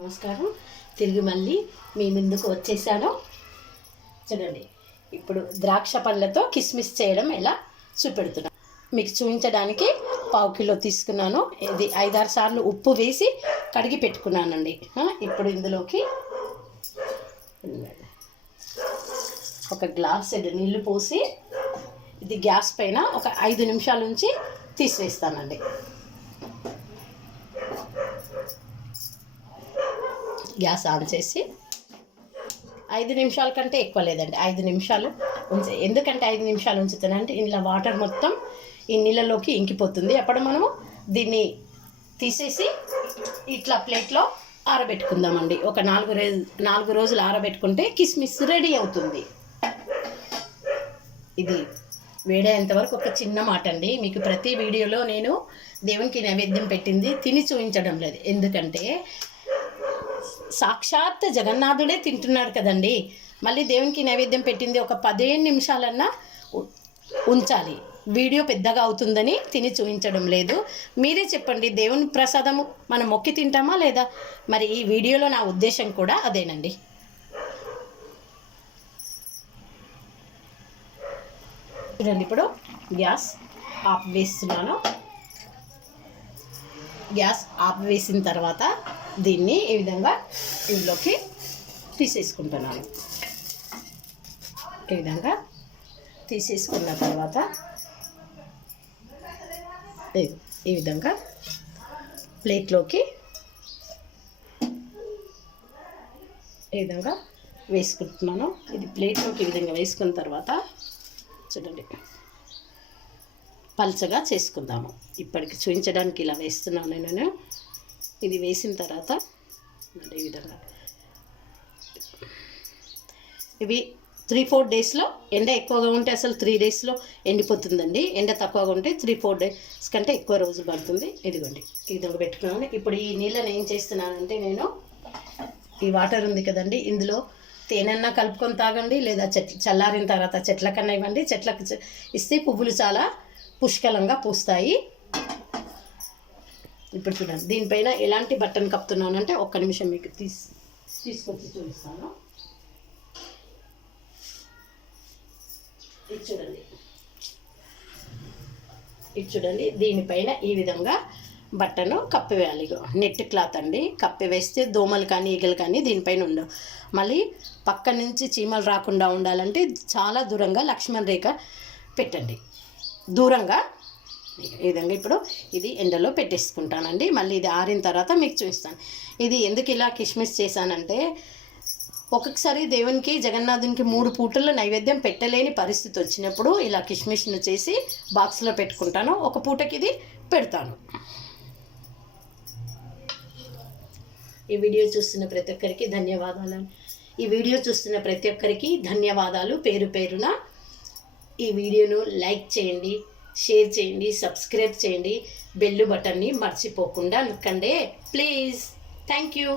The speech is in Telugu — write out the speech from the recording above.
నమస్కారం. తిరిగి మళ్ళీ మీ ముందుకు వచ్చేసాను. చూడండి, ఇప్పుడు ద్రాక్ష పళ్ళతో కిస్మిస్ చేయడం ఎలా చూపెడుతున్నాను. మీకు చూపించడానికి 1/2 కిలో తీసుకున్నాను. ఇది 5-6 సార్లు ఉప్పు వేసి కడిగి పెట్టుకున్నానండి. ఇప్పుడు ఇందులోకి ఒక గ్లాస్ నీళ్ళు పోసి ఇది గ్యాస్ పైన ఒక 5 నిమిషాల నుంచి తీసివేస్తానండి. గ్యాస్ ఆన్ చేసి 5 నిమిషాల కంటే ఎక్కువ లేదండి, 5 నిమిషాలు ఉంచే. ఎందుకంటే 5 నిమిషాలు ఉంచుతానంటే ఇందులో వాటర్ మొత్తం ఈ నీళ్ళలోకి ఇంకిపోతుంది. అప్పుడు మనము దీన్ని తీసేసి ఇట్లా ప్లేట్లో ఆరబెట్టుకుందామండి. ఒక 4 రోజులు ఆరబెట్టుకుంటే కిస్మిస్ రెడీ అవుతుంది. ఇది వేడేంత వరకు ఒక చిన్న మాట అండి. మీకు ప్రతి వీడియోలో నేను దేవునికి నైవేద్యం పెట్టింది తిని చూపించడం లేదు. ఎందుకంటే సాక్షాత్ జగన్నాథుడే తింటున్నాడు కదండి. మళ్ళీ దేవునికి నైవేద్యం పెట్టింది ఒక 15 నిమిషాలన్నా ఉంచాలి. వీడియో పెద్దగా అవుతుందని తిని చూపించడం లేదు. మీరే చెప్పండి, దేవుని ప్రసాదము మనం మొక్కి తింటామా లేదా? మరి ఈ వీడియోలో నా ఉద్దేశం కూడా అదేనండి. చూడండి, ఇప్పుడు గ్యాస్ ఆఫ్ వేస్తున్నాను. గ్యాస్ ఆఫ్ వేసిన తర్వాత దీన్ని ఈ విధంగా ఇందులోకి తీసేసుకుంటున్నాను. ఈ విధంగా తీసేసుకున్న తర్వాత ఈ విధంగా ప్లేట్లోకి ఈ విధంగా వేసుకుంటున్నాను. ఇది ప్లేట్లోకి ఈ విధంగా వేసుకున్న తర్వాత చూడండి, పల్చగా చేసుకుందాము. ఇప్పటికి చూపించడానికి ఇలా వేస్తున్నాను నేను. ఇది వేసిన తర్వాత ఈ విధంగా ఇవి 3-4 డేస్లో, ఎండ ఎక్కువగా ఉంటే అసలు 3 డేస్లో ఎండిపోతుందండి. ఎండ తక్కువగా ఉంటే 3-4 డేస్ కంటే ఎక్కువ రోజులు పడుతుంది. ఇదిగోండి, ఈ విధంగా పెట్టుకున్నాను. ఇప్పుడు ఈ నీళ్ళని ఏం చేస్తున్నానంటే, నేను ఈ వాటర్ ఉంది కదండి, ఇందులో తేనెన్నా కలుపుకొని తాగండి, లేదా చల్లారిన తర్వాత చెట్లకన్నా ఇవ్వండి. చెట్లకు ఇస్తే పువ్వులు చాలా పుష్కలంగా పూస్తాయి. ఇప్పుడు చూడండి, దీనిపైన ఎలాంటి బట్టను కప్పుతున్నానంటే ఒక్క నిమిషం మీకు తీసుకొచ్చి చూపిస్తాను. ఇది చూడండి, దీనిపైన ఈ విధంగా బట్టను కప్పివేయాలి. నెట్ క్లాత్ అండి. కప్పివేస్తే దోమలు కానీ ఈగలు కానీ దీనిపైన ఉండవు. మళ్ళీ పక్క నుంచి చీమలు రాకుండా ఉండాలంటే చాలా దూరంగా లక్ష్మణ్ రేఖ పెట్టండి. దూరంగా ఈ విధంగా ఇప్పుడు ఇది ఎండలో పెట్టేసుకుంటానండి. మళ్ళీ ఇది ఆరిన తర్వాత మీకు చూపిస్తాను. ఇది ఎందుకు ఇలా కిస్మిస్ చేశానంటే, ఒక్కొక్కసారి దేవునికి జగన్నాథునికి 3 పూటల్లో నైవేద్యం పెట్టలేని పరిస్థితి వచ్చినప్పుడు ఇలా కిస్మిస్ను చేసి బాక్స్లో పెట్టుకుంటాను. ఒక పూటకి ఇది పెడతాను. ఈ వీడియో చూస్తున్న ప్రతి ఒక్కరికి ధన్యవాదాలు. పేరు పేరున ఈ వీడియోను లైక్ చేయండి, షేర్ చేయండి, సబ్స్క్రైబ్ చేయండి. బెల్ బటన్ని మర్చిపోకుండా నొక్కండి ప్లీజ్. Thank you.